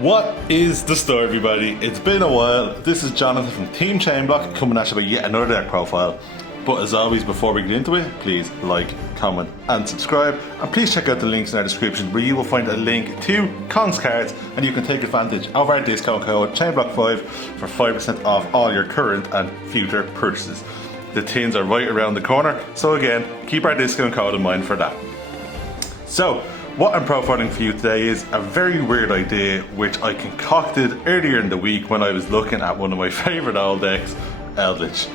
What is the story, everybody? It's been a while. This is Jonathan from Team ChainBlock coming at you with yet another deck profile. But as always, before we get into it, please like, comment and subscribe, and please check out the links in our description where you will find a link to Kong's cards and you can take advantage of our discount code ChainBlock5 for 5% off all your current and future purchases. The tins are right around the corner, so again, keep our discount code in mind for that. So, what I'm profiling for you today is a very weird idea which I concocted earlier in the week when I was looking at one of my favourite old decks, Eldlich.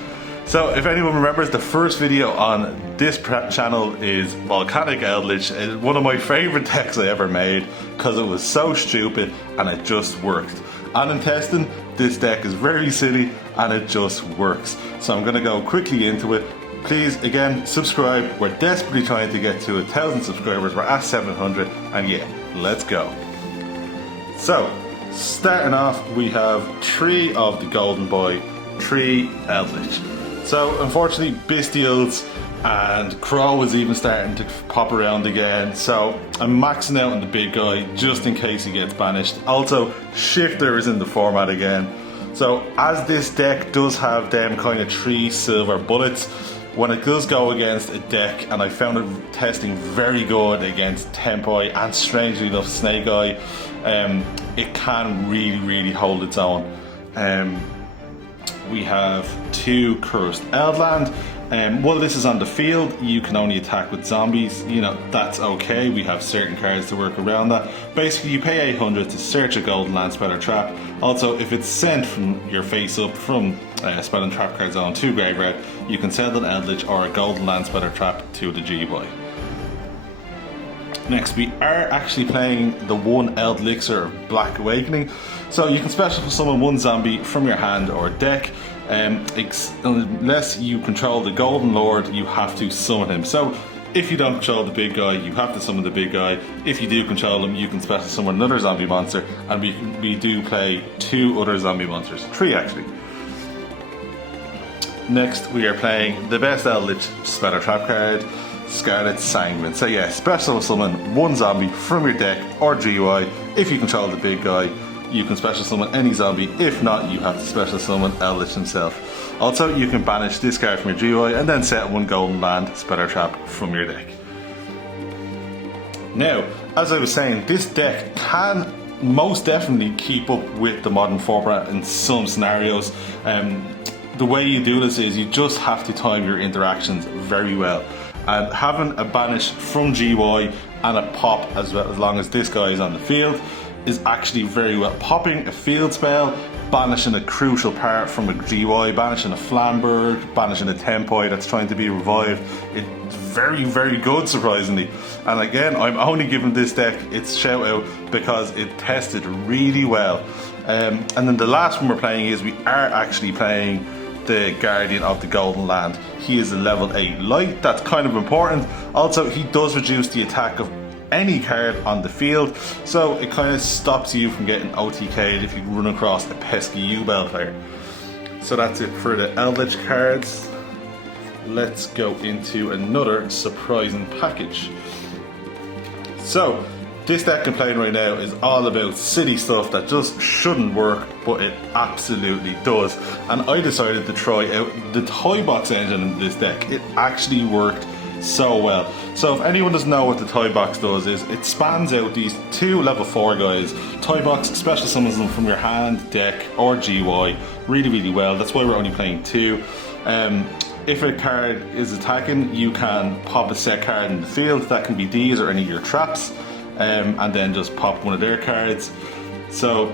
So if anyone remembers, the first video on this channel is Volcanic Eldlich. It's one of my favourite decks I ever made because it was so stupid and it just worked. And in testing, this deck is very silly and it just works. So I'm going to go quickly into it. Please, again, subscribe. We're desperately trying to get to 1,000 subscribers. We're at 700, and yeah, let's go. So, starting off, we have 3 of the Golden Boy, 3 Eldlich. So, unfortunately, Bestials and Crow is even starting to pop around again. So, I'm maxing out on the big guy just in case he gets banished. Also, Shifter is in the format again. So, as this deck does have them kind of 3 silver bullets, when it does go against a deck, and I found it testing very good against Tempoi and strangely enough Snake Eye, it can really hold its own. We have 2 Cursed Eldland. While this is on the field, you can only attack with zombies. You know, that's okay. We have certain cards to work around that. Basically, you pay 800 to search a Golden Land spell or trap. Also, if it's sent from your face up from spell and trap card zone to graveyard, you can send an Eldlich or a Golden Land spell or trap to the G-Boy. Next, we are actually playing the 1 Eldlixir of Black Awakening. So you can special summon 1 zombie from your hand or deck. Unless you control the Golden Lord, you have to summon him. So if you don't control the big guy, you have to summon the big guy. If you do control him, you can special summon another zombie monster, and we do play 2 other zombie monsters, 3 actually. Next, we are playing the best Eldlich spell or trap card, Scarlet Sanguine. So yeah, special summon 1 zombie from your deck or GUI. If you control the big guy, you can special summon any zombie. If not, you have to special summon Eldlich himself. Also, you can banish this card from your GUI and then set 1 Golden Land spell or trap from your deck. Now, as I was saying, this deck can most definitely keep up with the modern format in some scenarios. The way you do this is you just have to time your interactions very well. And having a banish from GY and a pop as long as this guy is on the field is actually very well. Popping a field spell, banishing a crucial part from a GY, banishing a Flamberg, banishing a Tempoi that's trying to be revived. It's very good, surprisingly. And again, I'm only giving this deck its shout out because it tested really well. And then the last one we're playing is we are actually playing the Guardian of the Golden Land. He is a level 8 light, that's kind of important. Also, he does reduce the attack of any card on the field, so it kind of stops you from getting OTK'd if you run across a pesky U-Bell player. So that's it for the Eldlich cards. Let's go into another surprising package. So, this deck I'm playing right now is all about silly stuff that just shouldn't work, but it absolutely does. And I decided to try out the toy box engine in this deck. It actually worked so well. So if anyone doesn't know what the toy box does, is it spans out these 2 level 4 guys. Toy box special summons them from your hand, deck or GY really well. That's why we're only playing 2. If a card is attacking, you can pop a set card in the field. That can be these or any of your traps. And then just pop one of their cards. So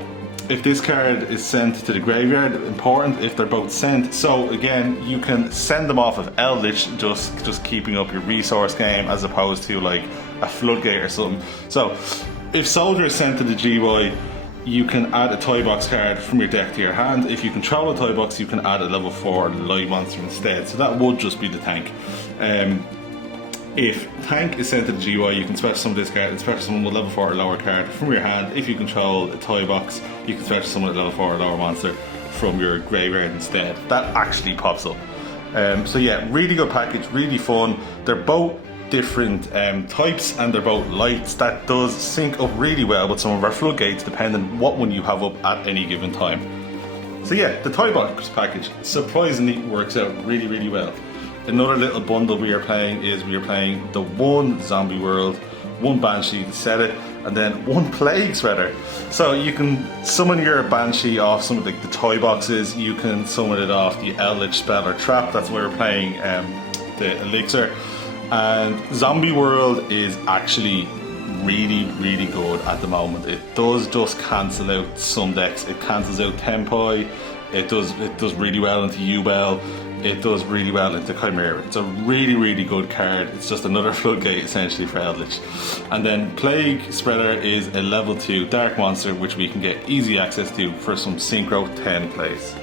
if this card is sent to the graveyard, important if they're both sent. So again, you can send them off of Eldlich, just keeping up your resource game as opposed to like a floodgate or something. So if Soldier is sent to the GY, you can add a toy box card from your deck to your hand. If you control a toy box, you can add a level 4 light monster instead. So that would just be the tank. If tank is sent to the GY, you can special summon this card and special summon a level 4 or lower card from your hand. If you control a toy box, you can special summon a level 4 or lower monster from your graveyard instead. That actually pops up. So yeah, really good package, really fun. They're both different types, and they're both lights. That does sync up really well with some of our floodgates, depending what one you have up at any given time. So yeah, the toy box package surprisingly works out really, really well. Another little bundle we are playing is we are playing the one Zombie World, one Banshee to set it, and then one Plague Spreader. So you can summon your Banshee off some of the toy boxes, you can summon it off the Eldlich spell or trap. That's why we're playing the Elixir. And Zombie World is actually really, really good at the moment. It does just cancel out some decks. It cancels out Tempoi, it does really well into UBell, it does really well into Chimera. It's a really, really good card. It's just another floodgate essentially for Eldlich. And then Plague Spreader is a level 2 dark monster which we can get easy access to for some synchro 10 plays.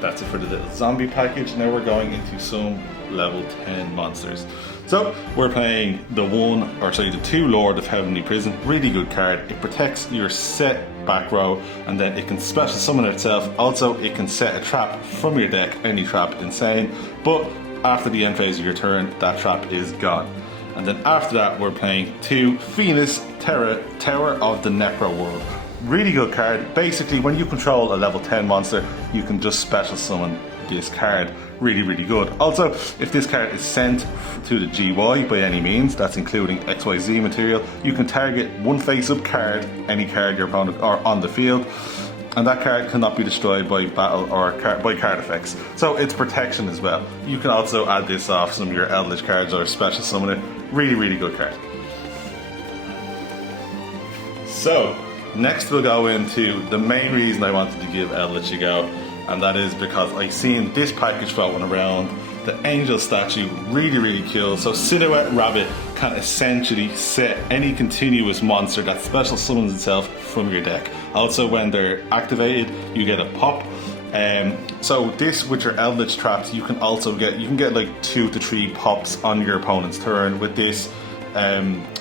That's it for the little zombie package. Now we're going into some level 10 monsters. So we're playing the 2 Lord of Heavenly Prison. Really good card. It protects your set back row, and then it can special summon itself. Also, it can set a trap from your deck, any trap, insane. But after the end phase of your turn, that trap is gone. And then after that, we're playing 2 Venus Tower of the Necro World. Really good card. Basically, when you control a level 10 monster, you can just special summon this card. Really, really good. Also, if this card is sent to the GY by any means, that's including XYZ material, you can target one face-up card, any card your opponent or on the field, and that card cannot be destroyed by battle or by card effects. So it's protection as well. You can also add this off some of your Eldlich cards or special summon it. Really, really good card. So next we'll go into the main reason I wanted to give Eldlich a go, and that is because I've seen this package floating around. The angel statue, really, really cool. So Silhouette Rabbit can essentially set any continuous monster that special summons itself from your deck. Also, when they're activated, you get a pop. So this with your Eldlich traps, you can also get like 2 to 3 pops on your opponent's turn with this,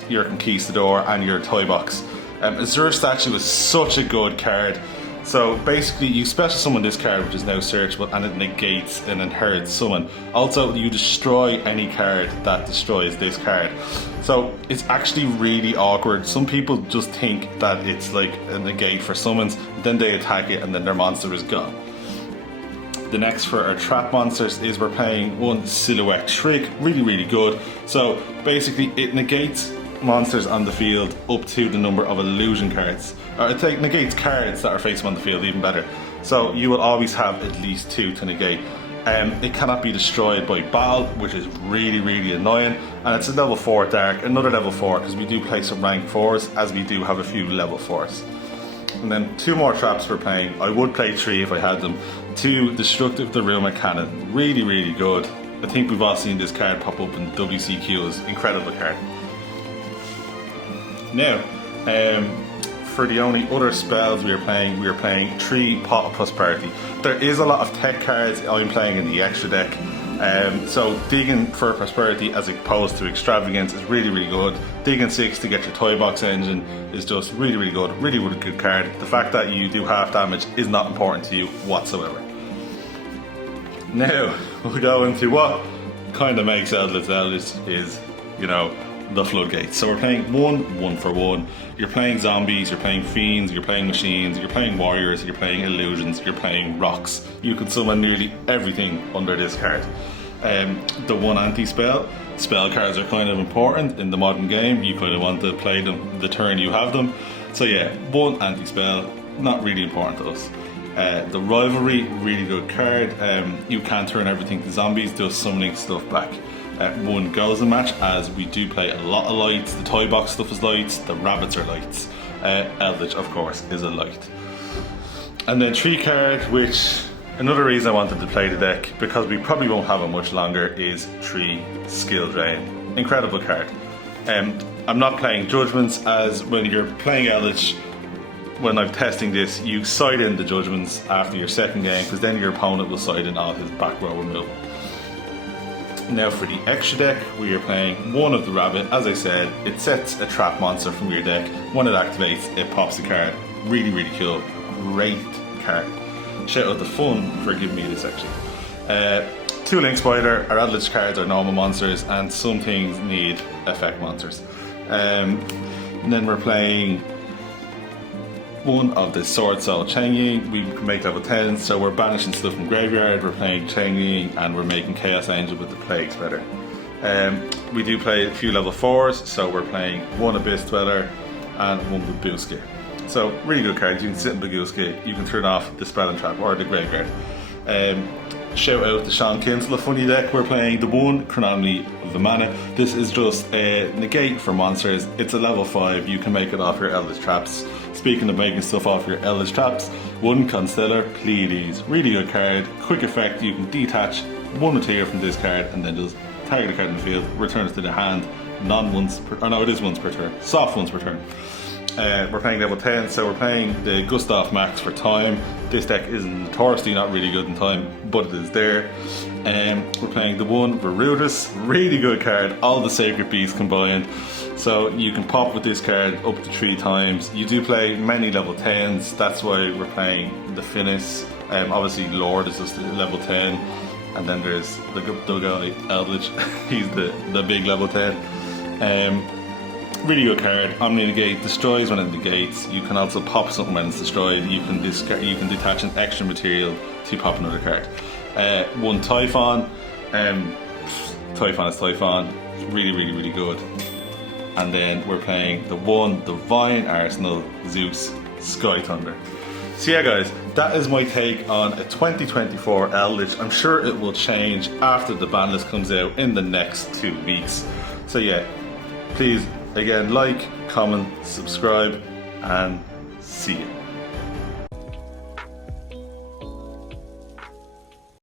your Conquistador and your toy box. Azure Statue is such a good card. So basically you special summon this card, which is now searchable, and it negates an inherit summon. Also, you destroy any card that destroys this card. So it's actually really awkward. Some people just think that it's like a negate for summons, then they attack it and then their monster is gone. The next for our trap monsters is we're playing 1 Silhouette Trick, really, really good. So basically it negates monsters on the field up to the number of illusion cards. Or it negates cards that are facing on the field, even better. So you will always have at least 2 to negate. It cannot be destroyed by battle, which is really, really annoying. And it's a level 4 dark, another level 4, because we do play some rank 4s, as we do have a few level 4s. And then 2 more traps we're playing. I would play 3 if I had them. 2 Destructive the Rumor Cannon, really, really good. I think we've all seen this card pop up in WCQs, incredible card. Now, for the only other spells we are playing 3 Pot of Prosperity. There is a lot of tech cards I'm playing in the extra deck. So digging for Prosperity as opposed to Extravagance is really, really good. Digging 6 to get your toy box engine is just really, really good. Really, really good card. The fact that you do half damage is not important to you whatsoever. Now, we'll go into what kind of makes Eldlich is, you know, the floodgates. So we're playing 1 for 1. You're playing zombies, you're playing fiends, you're playing machines, you're playing warriors, you're playing illusions, you're playing rocks. You can summon nearly everything under this card. The 1 anti-spell. Spell cards are kind of important in the modern game. You kind of want to play them the turn you have them. So yeah, 1 anti-spell, not really important to us. The Rivalry, really good card. You can turn everything to zombies, just summoning stuff back. 1 Golden Match, as we do play a lot of lights. The toy box stuff is lights, the rabbits are lights. Eldlich, of course, is a light. And then 3 card, which another reason I wanted to play the deck, because we probably won't have it much longer, is 3 Skill Drain. Incredible card. I'm not playing Judgments, as when you're playing Eldlich, when I'm testing this, you side in the Judgments after your second game, because then your opponent will side in all his back row removal. Now for the extra deck, we are playing 1 of the Rabbit. As I said, it sets a trap monster from your deck. When it activates, it pops a card. Really, really cool. Great card. Shout out to Fun for giving me this actually. 2 Link Spider, our Eldlich cards are normal monsters, and some things need effect monsters. And then we're playing one of the Sword Soul Changing. We can make level 10, so we're banishing stuff from graveyard. We're playing Changing, and we're making Chaos Angel with the Plague Spreader. We do play a few level 4s, so we're playing 1 Abyss Dweller and 1 Babuska. So really good cards. You can sit in Babuska, you can turn off the Spell and Trap or the graveyard. Shout out to Sean Kinsel, a funny deck. We're playing the 1 Chronomy of the Mana. This is just a negate for monsters. It's a level 5. You can make it off your Eldlich Traps. Speaking of making stuff off your Eldlich Traps, 1 Constellar Pleiades. Really good card. Quick effect. You can detach 1 material from this card and then just target the card in the field, return it to the hand. Non-once per, oh no, it is once per turn. Soft once per turn. We're playing level 10, so we're playing the Gustav Max for time. This deck is notoriously not really good in time, but it is there. We're playing the 1 Varudus, really good card, all the Sacred Beasts combined. So you can pop with this card up to 3 times. You do play many level 10s, that's why we're playing the Finis. Obviously Lord is just level 10, and then there's the guy Eldlich, he's the big level 10. Really good card. Omni Negate destroys when it negates. You can also pop something when it's destroyed. You can detach an extra material to pop another card. 1 Typhon. Typhon is Typhon. Really good. And then we're playing the 1 Divine Arsenal Zeus Sky Thunder. So yeah guys, that is my take on a 2024 Eldlich. I'm sure it will change after the ban list comes out in the next 2 weeks. So yeah, please again like, comment, subscribe, and see you.